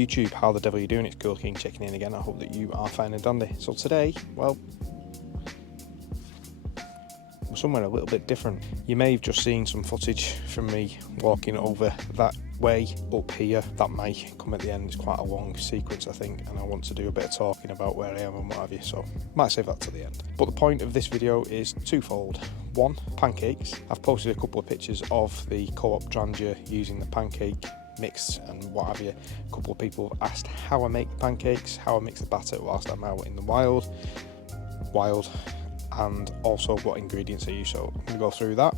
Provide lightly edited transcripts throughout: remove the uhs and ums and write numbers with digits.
YouTube, how the devil are you doing? It's Cool King checking in again. I hope that you are fine and dandy. So today, well, we're somewhere a little bit different. You may have just seen some footage from me walking over that way up here. That might come at the end. It's quite a long sequence, I think, and I want to do a bit of talking about where I am and what have you, so might save that to the end. But the point of this video is twofold. One, pancakes. I've posted a couple of pictures of the Co-op Trangia using the pancake mix and what have you. A couple of people have asked how I make pancakes, how I mix the batter whilst I'm out in the wild, and also what ingredients I use, so I'm going to go through that.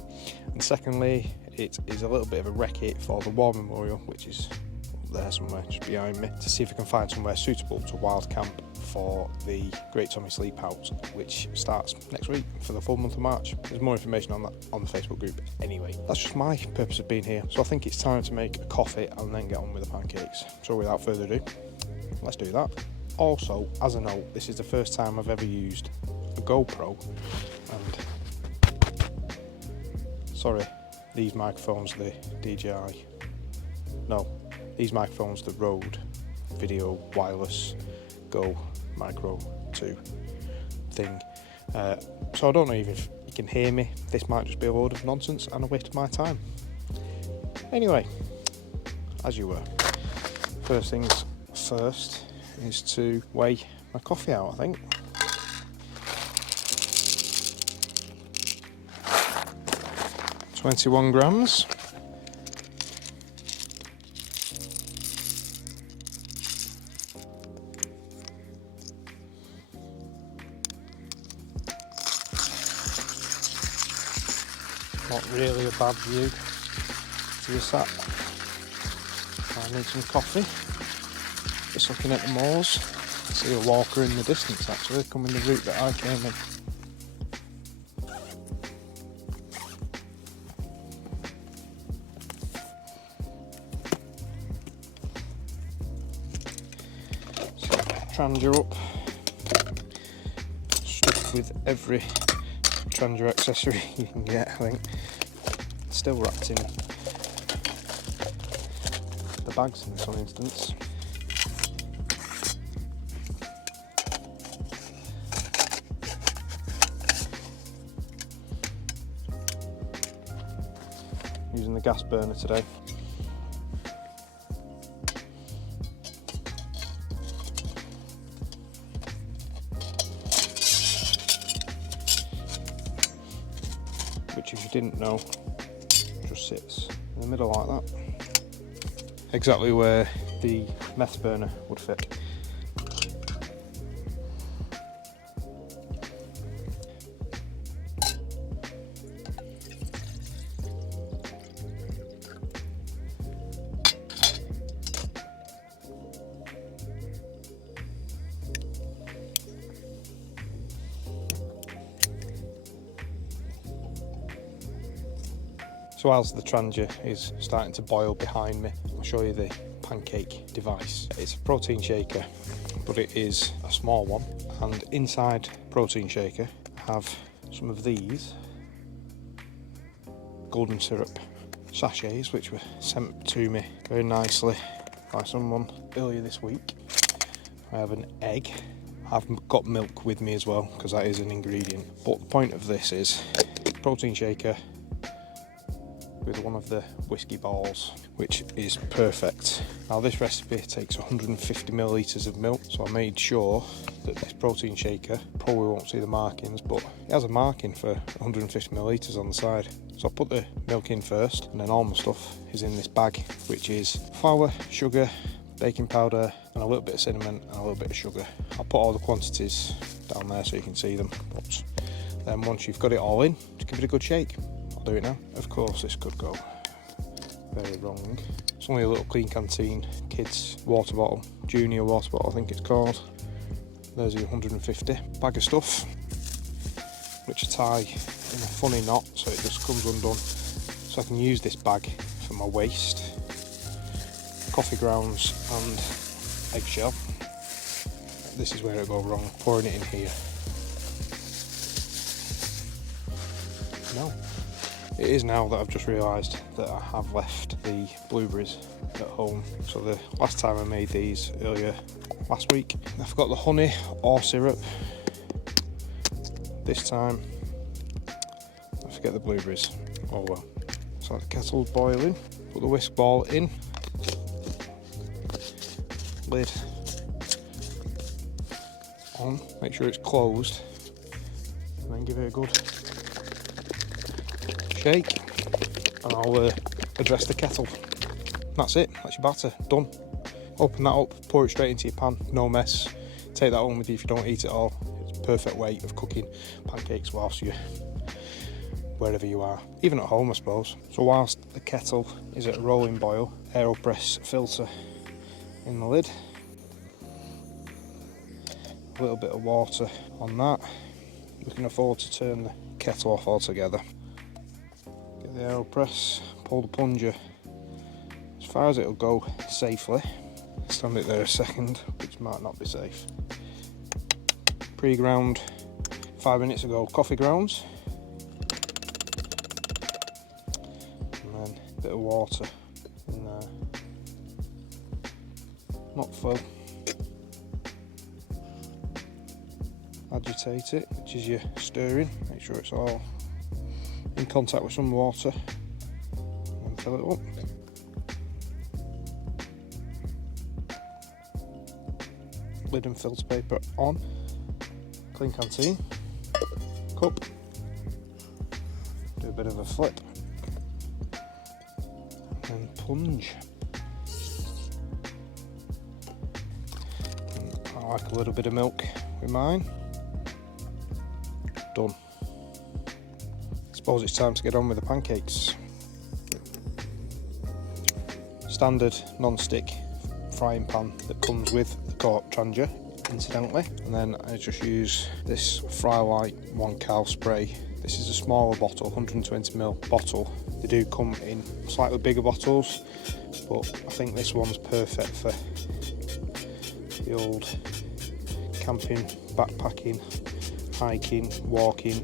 And secondly, it is a little bit of a recce for the war memorial, which is up there somewhere just behind me, to see if I can find somewhere suitable to wild camp for the Great Tommy Sleep Out, which starts next week for the full month of March. There's more information on that on the Facebook group anyway. That's just my purpose of being here, so I think it's time to make a coffee and then get on with the pancakes. So without further ado, let's do that. Also, as a note, this is the first time I've ever used a GoPro, and sorry, these microphones, the DJI, no, these microphones, the Rode Video Wireless Go Micro 2 thing, so I don't know even if you can hear me. This might just be a load of nonsense and a waste of my time. Anyway, as you were, first things first is to weigh my coffee out, I think. $21 grams. Not really a bad view to this at. I need some coffee. Just looking at the moors. I see a walker in the distance actually, coming the route that I came in. Trangia up, stuffed with every Trangia accessory you can get, I think. Still wrapped in the bags in some instance. Using the gas burner today. Which, if you didn't know, just sits in the middle like that. Exactly where the meth burner would fit. So whilst the Trangia is starting to boil behind me, I'll show you the pancake device. It's a protein shaker, but it is a small one. And inside protein shaker, I have some of these golden syrup sachets, which were sent to me very nicely by someone earlier this week. I have an egg. I've got milk with me as well, because that is an ingredient. But the point of this is protein shaker with one of the whiskey balls, which is perfect. Now this recipe takes 150 millilitres of milk, so I made sure that this protein shaker, probably won't see the markings, but it has a marking for 150 millilitres on the side. So I put the milk in first, and then all my stuff is in this bag, which is flour, sugar, baking powder, and a little bit of cinnamon and a little bit of sugar. I'll put all the quantities down there so you can see them, but then once you've got it all in, just give it a good shake. Do it now. Of course this could go very wrong. It's only a little Clean Canteen kids water bottle, junior water bottle I think it's called. There's your 150 bag of stuff, which I tie in a funny knot so it just comes undone, so I can use this bag for my waste, coffee grounds and eggshell. This is where it goes wrong, pouring it in here. No, It is now that I've just realised that I have left the blueberries at home. So the last time I made these earlier last week, I forgot the honey or syrup. This time I forget the blueberries. Oh well. So the kettle's boiling, put the whisk ball in, lid on, make sure it's closed, and then give it a good shake, and I'll address the kettle. That's it, that's your batter, done. Open that up, pour it straight into your pan, no mess. Take that home with you if you don't eat it all. It's a perfect way of cooking pancakes whilst you're wherever you are, even at home I suppose. So whilst the kettle is at a rolling boil, AeroPress filter in the lid, a little bit of water on that. We can afford to turn the kettle off altogether. Get the AeroPress, pull the plunger as far as it'll go safely. Stand it there a second, which might not be safe. Pre-ground 5 minutes ago coffee grounds, and then a bit of water in there, not full. Agitate it, which is your stirring, make sure it's all in contact with some water, and then fill it up. Lid and filter paper on, clean canteen, cup, do a bit of a flip, and plunge. And I like a little bit of milk with mine. Done. Suppose it's time to get on with the pancakes. Standard non-stick frying pan that comes with the Trangia, incidentally, and then I just use this Frylight 1 cal spray. This is a smaller bottle, 120ml bottle. They do come in slightly bigger bottles, but I think this one's perfect for the old camping, backpacking, hiking, walking,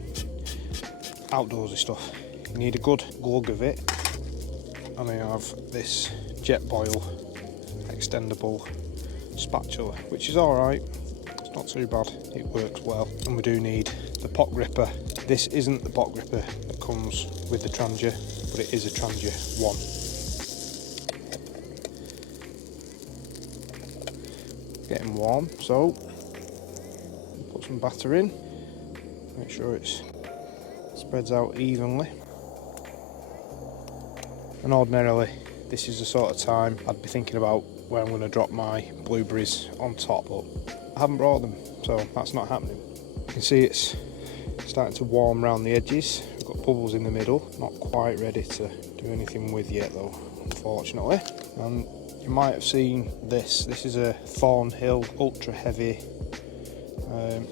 outdoorsy stuff. You need a good glug of it, and I have this Jetboil extendable spatula, which is alright, it's not too bad, it works well. And we do need the pot gripper. This isn't the pot gripper that comes with the Trangia, but it is a Trangia 1. Getting warm, so put some batter in, make sure it spreads out evenly. And ordinarily this is the sort of time I'd be thinking about where I'm going to drop my blueberries on top, but I haven't brought them, so that's not happening. You can see it's starting to warm around the edges. We've got bubbles in the middle, not quite ready to do anything with yet though, unfortunately. And you might have seen this. This is a Thornhill ultra heavy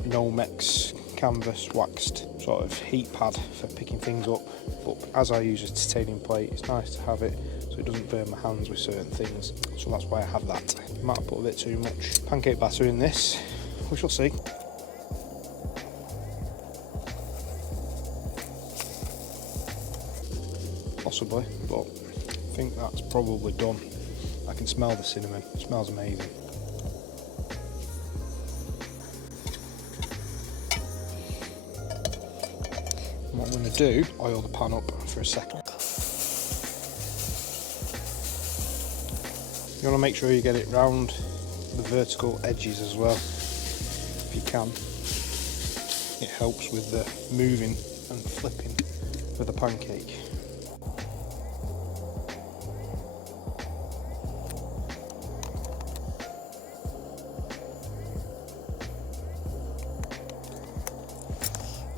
Nomex canvas waxed sort of heat pad for picking things up, but as I use a titanium plate, it's nice to have it so it doesn't burn my hands with certain things, so that's why I have that. Might have put a bit too much pancake batter in this, we shall see. Possibly, but I think that's probably done. I can smell the cinnamon, it smells amazing. What I'm going to do, oil the pan up for a second. You want to make sure you get it round the vertical edges as well, if you can. It helps with the moving and flipping for the pancake.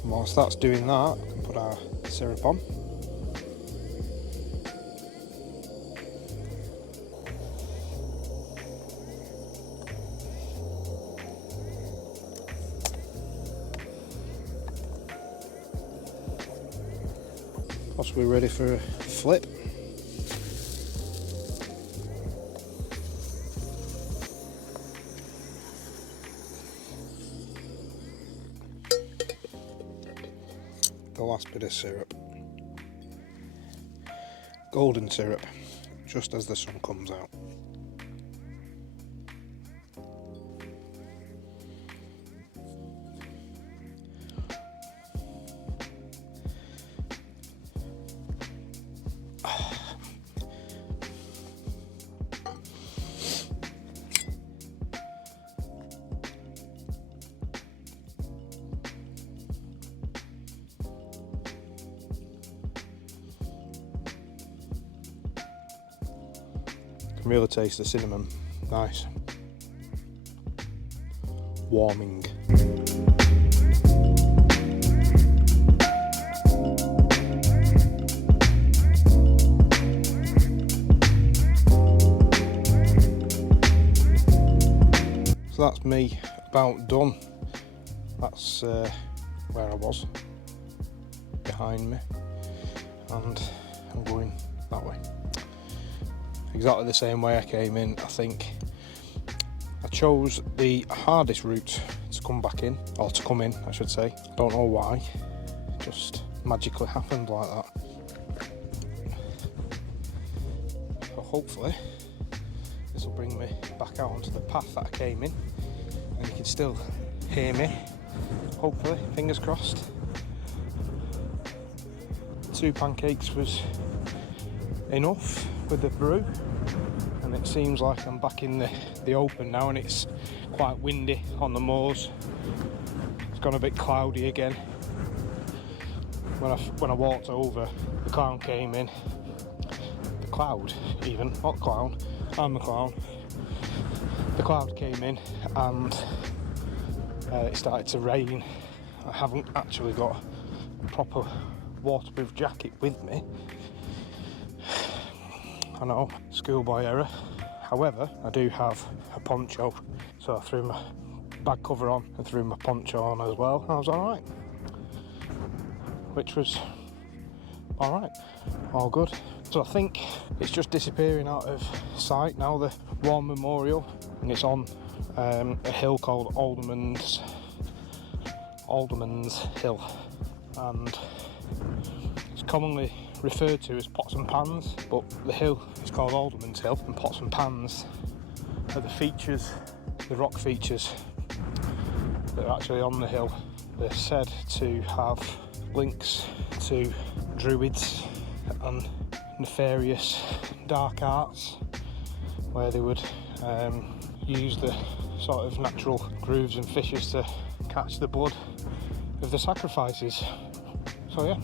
And whilst that's doing that, we can put our syrup on. Possibly ready for a flip. The last bit of syrup. golden syrup just as the sun comes out. Can really taste the cinnamon. Nice. Warming. So that's me about done. That's where I was, behind me, and I'm going that way. Exactly the same way I came in. I think I chose the hardest route to come back in, or to come in I should say. Don't know why, it just magically happened like that. So hopefully this will bring me back out onto the path that I came in, and you can still hear me, hopefully, fingers crossed. 2 pancakes was enough with the brew, and it seems like I'm back in the open now, and it's quite windy on the moors. It's gone a bit cloudy again. When I walked over, the clown came in. The cloud, even, not clown, I'm the clown. The cloud came in and it started to rain. I haven't actually got a proper waterproof jacket with me. I know, schoolboy error. However, I do have a poncho, so I threw my bag cover on and threw my poncho on as well. I was alright, which was alright, all good. So I think it's just disappearing out of sight now, the War Memorial, and it's on a hill called Alderman's Hill, and it's commonly referred to as Pots and Pans, but the hill is called Alderman's Hill, and Pots and Pans are the features, the rock features that are actually on the hill. They're said to have links to druids and nefarious dark arts, where they would use the sort of natural grooves and fissures to catch the blood of the sacrifices. So yeah.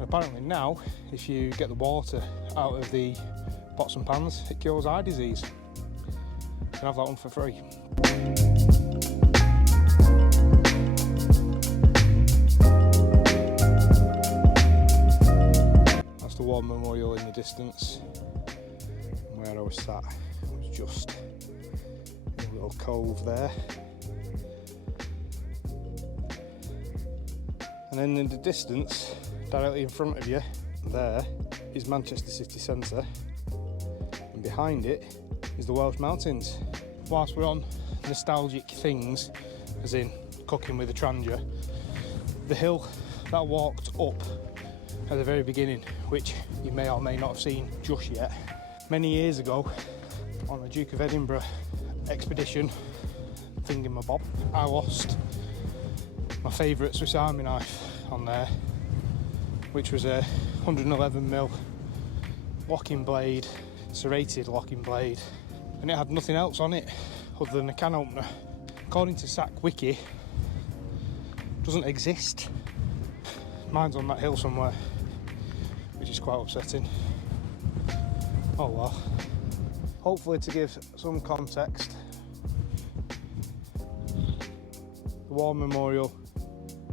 Apparently now, if you get the water out of the pots and pans, it cures eye disease. You can have that one for free. That's the War Memorial in the distance. And where I was sat was just a little cove there. And then in the distance, directly in front of you, there is Manchester city centre, and behind it is the Welsh Mountains. Whilst we're on nostalgic things, as in cooking with a Trangia, the hill that I walked up at the very beginning, which you may or may not have seen just yet, many years ago on the Duke of Edinburgh expedition thingamabob, I lost my favourite Swiss Army knife on there, which was a 111mm locking blade, serrated locking blade, and it had nothing else on it other than a can opener. According to SAC Wiki, it doesn't exist. Mine's on that hill somewhere, which is quite upsetting. Oh well. Hopefully, to give some context, the War Memorial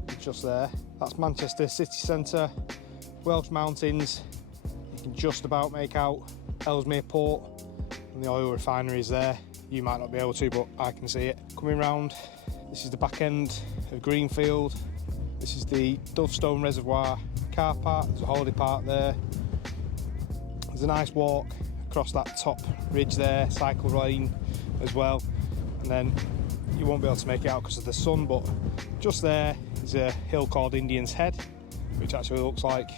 is just there. That's Manchester city centre, Welsh Mountains. You can just about make out Ellesmere Port, and the oil refinery is there. You might not be able to, but I can see it. Coming round, this is the back end of Greenfield. This is the Dovestone Reservoir car park. There's a holiday park there. There's a nice walk across that top ridge there, cycle lane as well. And then you won't be able to make it out because of the sun, but just there is a hill called Indian's Head, which actually looks like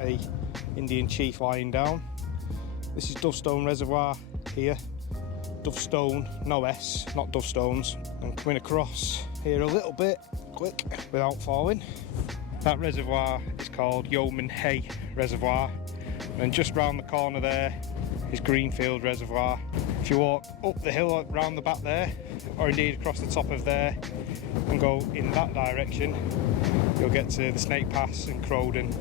a Indian chief lying down. This is Dovestone Reservoir here. Dovestone, no S, not Dovestones. And coming across here a little bit, quick, without falling. That reservoir is called Yeoman Hay Reservoir. And just round the corner there is Greenfield Reservoir. If you walk up the hill round the back there, or indeed across the top of there, and go in that direction, you'll get to the Snake Pass and Crowden.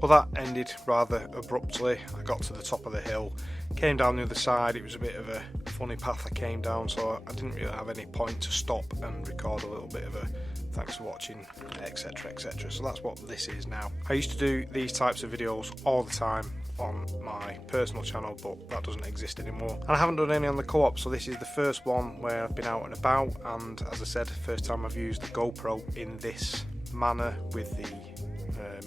Well, that ended rather abruptly. I got to the top of the hill, came down the other side. It was a bit of a funny path I came down, so I didn't really have any point to stop and record a little bit of a thanks for watching, etc, etc. So that's what this is now. I used to do these types of videos all the time on my personal channel, but that doesn't exist anymore, and I haven't done any on the co-op, so this is the first one where I've been out and about, and as I said, first time I've used the GoPro in this manner with the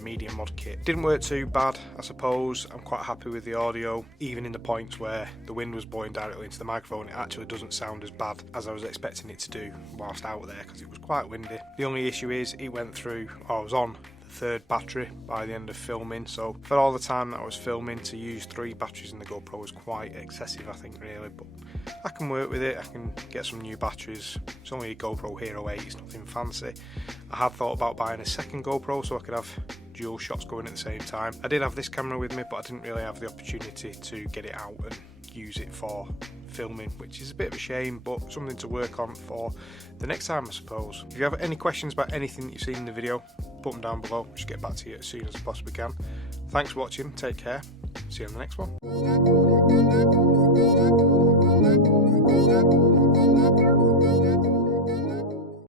medium mod kit. Didn't work too bad, I suppose. I'm quite happy with the audio, even in the points where the wind was blowing directly into the microphone. It actually doesn't sound as bad as I was expecting it to do whilst out there, because it was quite windy. The only issue is it went through, I was on the third battery by the end of filming, so for all the time that I was filming, to use 3 batteries in the GoPro was quite excessive, I think, really, but I can work with it. I can get some new batteries. It's only a GoPro Hero 8, it's nothing fancy. I had thought about buying a second GoPro so I could have dual shots going at the same time. I did have this camera with me, but I didn't really have the opportunity to get it out and use it for filming, which is a bit of a shame, but something to work on for the next time, I suppose. If you have any questions about anything that you've seen in the video, put them down below. I'll just get back to you as soon as I possibly can. Thanks for watching, take care, see you on the next one.